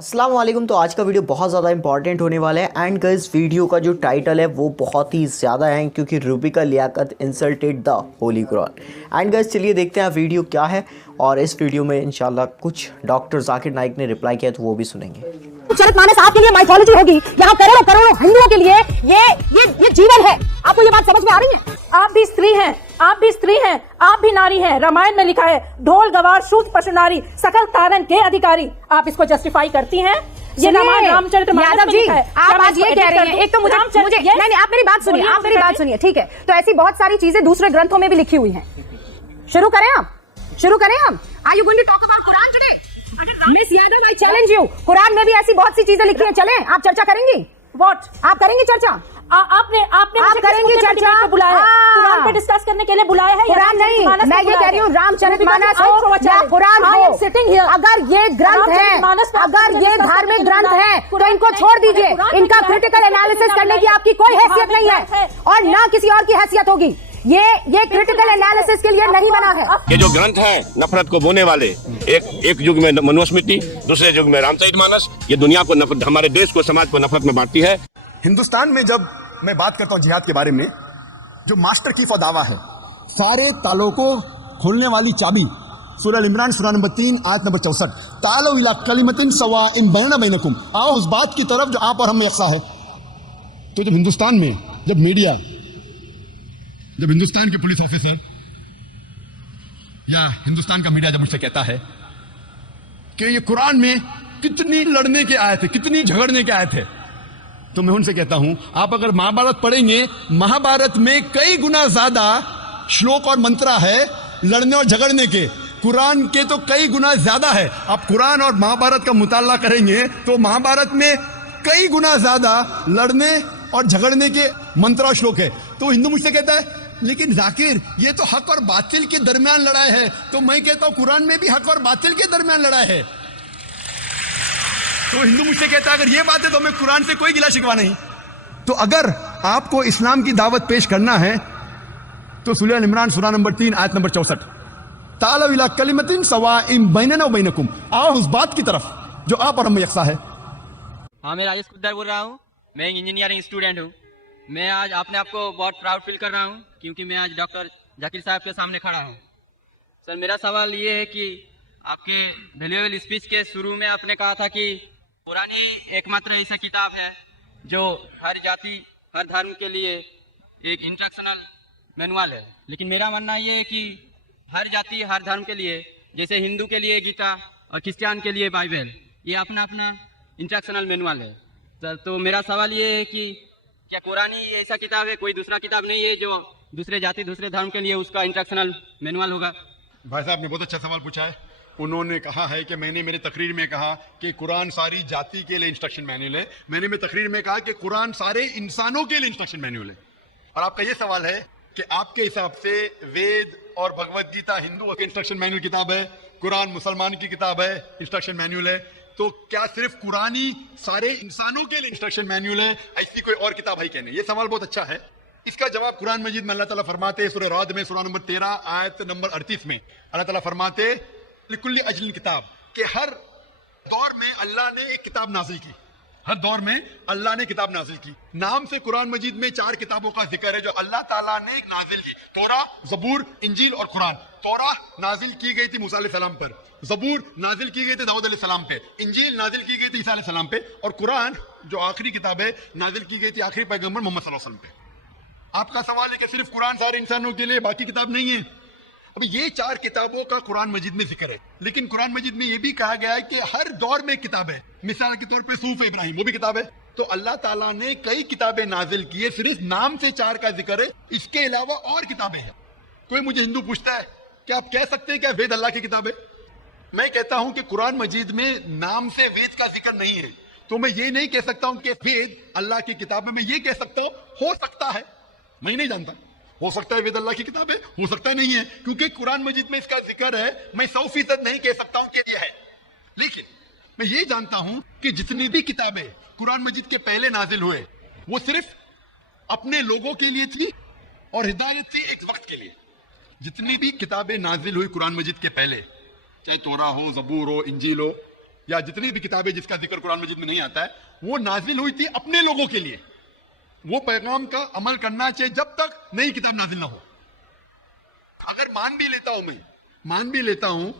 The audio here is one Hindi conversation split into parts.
अस्सलाम वालेकुम। तो आज का वीडियो बहुत ज़्यादा इंपॉर्टेंट होने वाला है एंड गाइस वीडियो का जो टाइटल है वो बहुत ही ज़्यादा है क्योंकि Rubika Liaquat insulted the holy Quran. And guys चलिए देखते हैं वीडियो क्या है और इस वीडियो में इंशाल्लाह कुछ डॉक्टर जाकिर नाइक ने रिप्लाई किया तो वो भी सुनेंगे। चरित मानस आपके लिए माइथोलॉजी होगी, यहाँ करोड़ों करोड़ों हिंदुओं के लिए ये जीवन है। आपको ये बात समझ में आ रही है? आप भी स्त्री हैं, आप भी स्त्री हैं, आप भी नारी हैं। रामायण में लिखा है ढोल गवार शूद्र पशु नारी सकल तारन के अधिकारी। आप इसको जस्टिफाई करती हैं? ये रामायण रामचरितमानस में लिखा है। आप आज ये कह रहे हैं, एक तो मुझे नहीं, आप मेरी बात सुनिए, आप मेरी बात सुनिए, ठीक है। तो ऐसी बहुत सारी चीजें दूसरे ग्रंथों में भी लिखी हुई हैं। शुरू करें हम। Are you going to talk about Quran today? Miss Yadav, I challenge you. Quran में भी ऐसी बहुत सी चीजें लिखी हैं, चलें आप चर्चा करेंगी? व्हाट आप करेंगी चर्चा? आपने मुझे करेंगे चर्चा पे बुलाया है, कुरान पे डिस्कस करने के लिए बुलाया है। कुरान नहीं, मैं ये कह रही हूँ रामचरितमानस हो या कुरान हो, अगर ये ग्रंथ है, अगर ये धार्मिक ग्रंथ है तो इनको छोड़ दीजिए। इनका क्रिटिकल एनालिसिस करने की आपकी कोई हैसियत नहीं है और ना किसी और की हैसियत होगी। ये क्रिटिकल एनालिसिस के लिए नहीं बना है। ये जो ग्रंथ है नफरत को बोने वाले, एक युग में मनुस्मृति, दूसरे युग में रामचरितमानस, ये दुनिया को नफरत, हमारे देश को, समाज को नफरत में बांटती है। हिंदुस्तान में जब मैं बात करता हूं जिहाद के बारे में, जो मास्टर की दावा है, सारे तालों को खोलने वाली चाबी, सूरह इमरान सूरह नंबर 3 आयत नंबर 64, तालो इला कलिमतिन सवाइन बैना बैनकुम, आओ उस बात की तरफ जो आप और हम में यकसा है। तो जब हिंदुस्तान में जब मीडिया, जब हिंदुस्तान के पुलिस ऑफिसर या हिंदुस्तान का मीडिया जब मुझसे कहता है कि ये कुरान में कितनी लड़ने के आए थे, कितनी झगड़ने के आए थे, तो मैं उनसे कहता हूं आप अगर महाभारत पढ़ेंगे, महाभारत में कई गुना ज्यादा श्लोक और मंत्रा है लड़ने और झगड़ने के, कुरान के तो कई गुना ज्यादा है। आप कुरान और महाभारत का मुताला करेंगे तो महाभारत में कई गुना ज्यादा लड़ने और झगड़ने के मंत्रा और श्लोक है। तो हिंदू मुझसे कहता है लेकिन जाकिर ये तो हक और बातिल के दरमियान लड़ाई है। तो मैं कहता हूं कुरान में भी हक और बातिल के दरमियान लड़ाई है। तो हिंदू मुझसे कहता है अगर ये बात है तो मैं कुरान से कोई गिला शिकवा नहीं। तो अगर आपको इस्लाम की दावत पेश करना है तो सूरह इमरान सूरह नंबर 3 आयत नंबर 64, तालो इला कलिमतिन सवाइन बैनना व बैनकुम, आओ उस बात की तरफ जो आप और हम में यकसा है। हाँ, मैं राजेश कुद्दर बोल रहा हूँ। मैं एक इंजीनियरिंग स्टूडेंट हूँ। मैं आज अपने आप को बहुत प्राउड फील कर रहा हूँ क्योंकि मैं आज डॉक्टर जाकिर साहब के सामने खड़ा हूँ। सर, मेरा सवाल ये है कि आपके वैल्यूएबल स्पीच के शुरू में आपने कहा था कि कुरान ही एकमात्र ऐसा किताब है जो हर जाति, हर धर्म के लिए एक इंस्ट्रक्शनल मैनुअल है। लेकिन मेरा मानना ये है कि हर जाति, हर धर्म के लिए, जैसे हिंदू के लिए गीता और क्रिश्चियन के लिए बाइबल, ये अपना अपना इंस्ट्रक्शनल मैनुअल है। सर, तो मेरा सवाल ये है कि क्या कुरान ही ऐसा किताब है, कोई दूसरा किताब नहीं है जो दूसरे जाति, दूसरे धर्म के लिए उसका इंस्ट्रक्शनल मैनुअल होगा? भाई साहब ने बहुत अच्छा सवाल पूछा है। उन्होंने कहा है कि मैंने मेरे तकरीर में कहा कि कुरान सारी जाति के लिए इंस्ट्रक्शन मैनुअल है। मैंने मेरी तकरीर में कहा कि कुरान सारे इंसानों के लिए इंस्ट्रक्शन मैनुअल है। और आपका ये सवाल है कि आपके हिसाब से वेद और भगवत गीता हिंदू के इंस्ट्रक्शन मैनुअल किताब है, कुरान मुसलमान की किताब है, इंस्ट्रक्शन मैनुअल है, तो क्या सिर्फ कुरान ही सारे इंसानों के लिए इंस्ट्रक्शन मैनुअल है, ऐसी कोई और किताब है क्या? नहीं। ये सवाल बहुत अच्छा है। इसका जवाब कुरान मजीद में अल्लाह ताला फरमाते हैं, सूरह राद में सूरह नंबर 13 आयत नंबर 38 में अल्लाह ताला फरमाते लिकुल्ली अजलिन किताब, कि हर दौर में अल्लाह ने एक किताब नाजिल की। हर दौर में अल्लाह ने किताब नाजिल की। नाम से कुरान मजीद में 4 किताबों का जिक्र है जो अल्लाह ताला ने एक नाजिल की। तौरा, जबूर, इंजील और कुरान। तौरा नाजिल की गई थी मूसा अलैहि सलाम पर, जबूर नाजिल की गई थी दाऊद अलैहि सलाम पे, इंजील नाजिल की गई थी ईसा अलैहि सलाम पे, और कुरान जो आखिरी किताब है नाजिल की गई थी आखिरी पैगंबर मोहम्मद सल्लल्लाहु अलैहि वसल्लम पे। आपका सवाल है कि सिर्फ कुरान सारे इंसानों के लिए, बाकी किताब नहीं है। अब ये 4 किताबों का कुरान मजीद में जिक्र है, लेकिन कुरान मजीद में ये भी कहा गया है कि हर दौर में किताब है। मिसाल के तौर पे सूफ इब्राहिम, वो भी किताब है। तो अल्लाह ताला ने कई किताबें नाजिल की है, सिर्फ नाम से 4 का जिक्र है, इसके अलावा और किताबें हैं। कोई मुझे हिंदू पूछता है कि आप कह सकते हैं क्या वेद अल्लाह की किताब है? मैं कहता हूं कि कुरान मजीद में नाम से वेद का जिक्र नहीं है, तो मैं ये नहीं कह सकता हूं कि वेद अल्लाह की किताब है। मैं ये कह सकता हूं हो सकता है, मैं नहीं जानता, हो सकता है वेद अल्लाह की किताब है, हो सकता है नहीं है, क्योंकि कुरान मजीद में इसका जिक्र है। मैं 100% नहीं कह सकता हूं कि ये है, लेकिन मैं ये जानता हूं कि जितनी भी किताबें कुरान मजीद के पहले नाजिल हुए वो सिर्फ अपने लोगों के लिए थी और हिदायत थी एक वक्त के लिए। जितनी भी किताबें नाजिल हुई कुरान मजीद के पहले, चाहे तोरा हो, जबूर हो, इंजील हो, या जितनी भी किताबें जिसका जिक्र कुरान मजीद में नहीं आता है, वो नाजिल हुई थी अपने लोगों के लिए। वो पैगाम का अमल करना चाहिए जब तक नई किताब नाजिल ना हो। अगर मान भी लेता हूं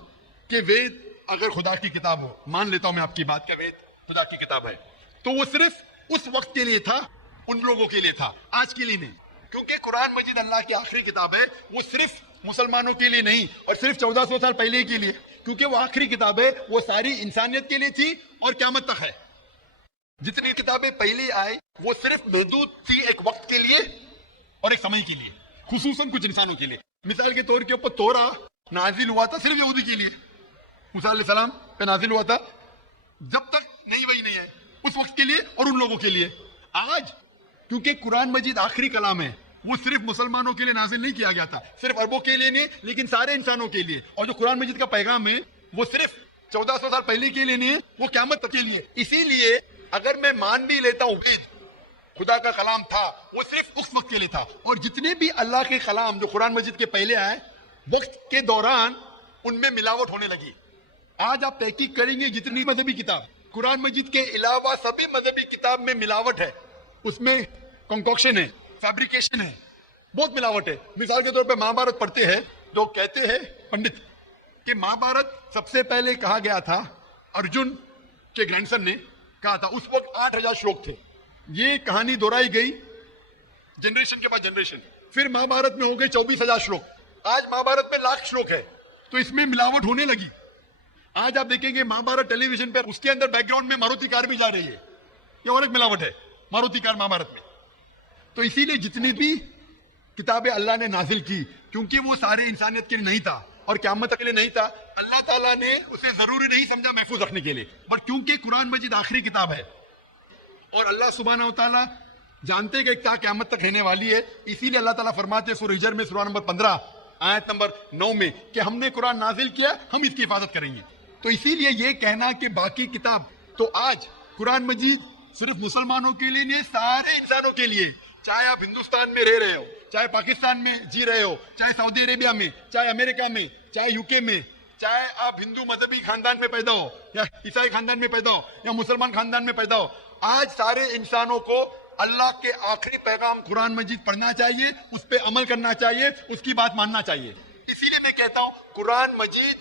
कि वेद अगर खुदा की किताब हो, मान लेता हूं मैं आपकी बात का वेद खुदा की किताब है, तो वो सिर्फ उस वक्त के लिए था, उन लोगों के लिए था, आज के लिए नहीं। क्योंकि कुरान मजीद अल्लाह की आखिरी किताब है, वो सिर्फ मुसलमानों के लिए नहीं और सिर्फ 1400 साल पहले के लिए, क्योंकि वो आखिरी किताब है, वो सारी इंसानियत के लिए थी और क़यामत तक है। जितनी किताबें पहले आई वो सिर्फ महदूद थी एक वक्त के लिए और एक समय के लिए, खुसूसन कुछ इंसानों के लिए। मिसाल के तौर के ऊपर तोरा नाजिल हुआ था सिर्फ यहूदी के लिए, मूसा अलैहिस्सलाम पे नाजिल हुआ था, जब तक नई वही नहीं है, उस वक्त के लिए और उन लोगों के लिए। आज क्योंकि कुरान मजीद आखिरी कलाम है, वो सिर्फ मुसलमानों के लिए नाजिल नहीं किया गया था, सिर्फ अरबों के लिए नहीं, लेकिन सारे इंसानों के लिए। और जो कुरान मजीद का पैगाम है वो सिर्फ 1400 साल पहले के लिए नहीं है, वो क़यामत तक के लिए। इसीलिए अगर मैं मान भी लेता हूँ वेद खुदा का कलाम था, वो सिर्फ उस वक्त के लिए था, और जितने भी अल्लाह के कलाम जो कुरान मजीद के पहले आए, वक्त के दौरान उनमें मिलावट होने लगी। आज आप तहकीक करेंगे जितनी मजहबी किताब, कुरान मजीद के अलावा सभी मजहबी किताब में मिलावट है, उसमें कंकॉक्शन है, फैब्रिकेशन है, बहुत मिलावट है। मिसाल के तौर पे महाभारत पढ़ते हैं, जो कहते हैं पंडित कि महाभारत सबसे पहले कहा गया था, अर्जुन के ग्रैंडसन ने कहा था, उस वक्त 8000 श्लोक थे। ये कहानी दोहराई गई जनरेशन के बाद जनरेशन, फिर महाभारत में हो गए 24000 श्लोक, आज महाभारत में लाख श्लोक है, तो इसमें मिलावट होने लगी। आज आप देखेंगे महाभारत टेलीविजन पर, उसके अंदर बैकग्राउंड में मारुति कार भी जा रही है, ये और एक मिलावट है, मारुति कार महाभारत में। तो इसीलिए जितनी भी किताबें अल्लाह ने नाजिल की, क्योंकि वो सारे इंसानियत के लिए नहीं था और क़यामत के लिए नहीं था, अल्लाह ताला ने उसे जरूरी नहीं समझा महफूज रखने के लिए, बट क्योंकि कुरान मजीद आखिरी किताब है और अल्लाह सुब्हानहू व तआला जानते कि क्या क़यामत तक रहने वाली है, इसीलिए अल्लाह ताला फरमाते हैं सूरह हिजर में सूरह नंबर 15 आयत नंबर 9 में कि हमने कुरान नाजिल किया, हम इसकी हिफाजत करेंगे। तो इसीलिए ये कहना कि बाकी किताब, तो आज कुरान मजीद सिर्फ मुसलमानों के लिए नहीं, सारे इंसानों के लिए, चाहे आप हिंदुस्तान में रह रहे हो, चाहे पाकिस्तान में जी रहे हो, चाहे सऊदी अरेबिया में, चाहे अमेरिका में, चाहे यूके में, चाहे आप हिंदू मजहबी खानदान में पैदा हो या ईसाई खानदान में पैदा हो या मुसलमान खानदान में पैदा हो, आज सारे इंसानों को अल्लाह के आखिरी पैगाम कुरान मजीद पढ़ना चाहिए, उस पर अमल करना चाहिए, उसकी बात मानना चाहिए। इसीलिए मैं कहता हूं कुरान मजीद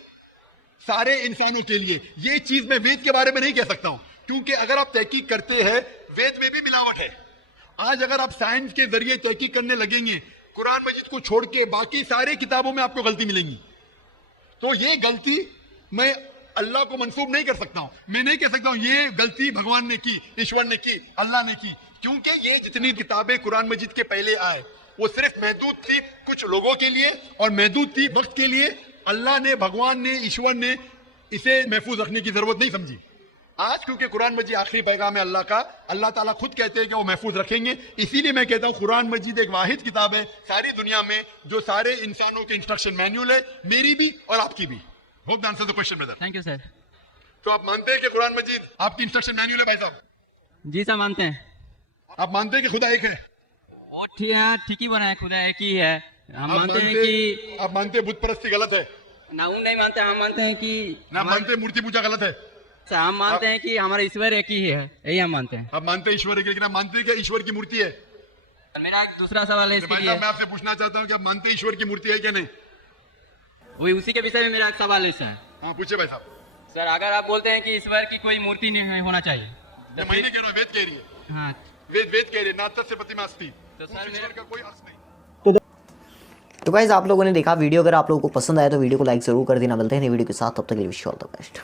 सारे इंसानों के लिए। ये चीज मैं वेद के बारे में नहीं कह सकता हूं, क्योंकि अगर आप तहकीक करते हैं वेद में भी मिलावट है। आज अगर आप साइंस के जरिए तहकीक करने लगेंगे, कुरान मजीद को छोड़ के बाकी सारे किताबों में आपको गलती मिलेंगी, तो ये गलती मैं अल्लाह को मंसूब नहीं कर सकता हूं। मैं नहीं कह सकता हूं ये गलती भगवान ने की, ईश्वर ने की, अल्लाह ने की, क्योंकि ये जितनी किताबें कुरान मजीद के पहले आए वो सिर्फ महदूद थी कुछ लोगों के लिए और महदूद थी वक्त के लिए। अल्लाह ने, भगवान ने, ईश्वर ने इसे महफूज रखने की जरूरत नहीं समझी। आज क्योंकि कुरान मजीद आखिरी पैगाम है अल्लाह का, अल्लाह ताला खुद कहते हैं कि वो महफूज रखेंगे। इसीलिए मैं कहता हूँ कुरान मजीद एक वाहिद किताब है सारी दुनिया में जो सारे इंसानों के इंस्ट्रक्शन मैन्युअल है, मेरी भी और आपकी भी। Hope the answer the question brother. Thank you sir. तो आप मानते हैं कि कुरान मजीद आपकी इंस्ट्रक्शन मैन्युअल है भाई साहब? जी सर मानते हैं। आप मानते हैं कि खुदा एक है? वो ठीक ही बना है, खुदा एक ही है। हम मानते हैं कि आप मानते हैं बुत परस्ती गलत है? ना वो नहीं मानते, हम मानते हैं कि ना मानते हैं मूर्ति पूजा गलत है? सर हम मानते हैं कि हमारा ईश्वर एक ही है, यही हम मानते हैं। आप मानते हैं ईश्वर एक, लेकिन आप मानते हैं कि ईश्वर की मूर्ति है? मेरा एक दूसरा सवाल है इसके भाई लिए। साहब मैं आपसे पूछना चाहता हूँ कि आप मानते हैं ईश्वर की मूर्ति है क्या नहीं? वही उसी के विषय में मेरा एक सवाल है सर। हाँ पूछे भाई साहब। सर अगर आप बोलते हैं कि ईश्वर की कोई मूर्ति नहीं होना चाहिए, ये मैं नहीं कह रहा हूँ, वेद कह रही है। हाँ वेद कह रही है, नातत से प्रतिमा अस्ति, तो सर ईश्वर का कोई अर्थ नहीं। तो गाइस आप लोगों ने देखा वीडियो, अगर आप लोगों को पसंद आया तो वीडियो को लाइक जरूर कर देना। मिलते हैं नई वीडियो के साथ, तब तक के लिए wish you all the best.